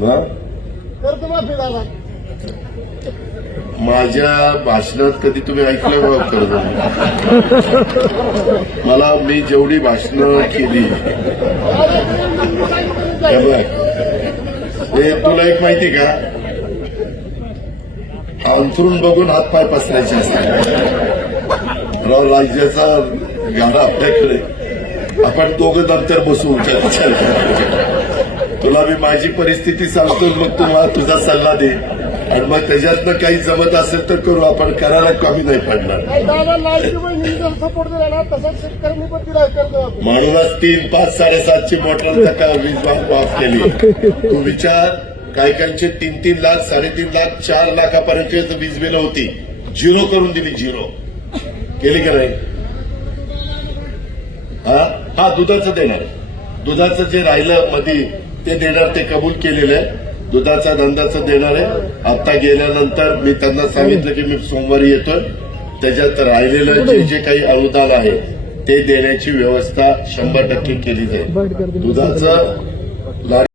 कर्जमाफी झाला. माझ्या भाषणात कधी तुम्ही ऐकलं का कर्ज? मला मी जेवढी भाषणं केली हे तुला एक माहिती का, अंथरून बघून हातपाय पसरायचे असतात. राज्याचा गाडा आपल्याकडे, आपण दोघं नंतर बसू. तुला मी माझी परिस्थिती सांगतो, मग तू मला तुझा सल्ला दे आणि मग त्याच्यातनं काही जमत असेल तर करू. आपण करायला कमी नाही पडणार. सपोर्ट दिला ना तसंच शेतकऱ्यांनी पण दिला कर्जमाफी. म्हणूनच 3, 5, 7.5ची मोटर वीज माफ केली. तू विचार, काही काहींचे 3-3 लाख, 3.5 लाख, 4 लाखापर्यंत वीज बिलं होती. 0 करून दिली. 0 केली का नाही? हा दुधाचं देणार. दुधाचं जे राहिलं मध्ये ते देणार, ते कबूल केलेलं आहे. दुधाचा धंदाचं देणार आहे. आता गेल्यानंतर मी त्यांना सांगितलं की मी सोमवारी येतोय. त्याच्यात राहिलेलं जे काही अनुदान आहे ते देण्याची व्यवस्था 100% केली जाईल. दुधाचं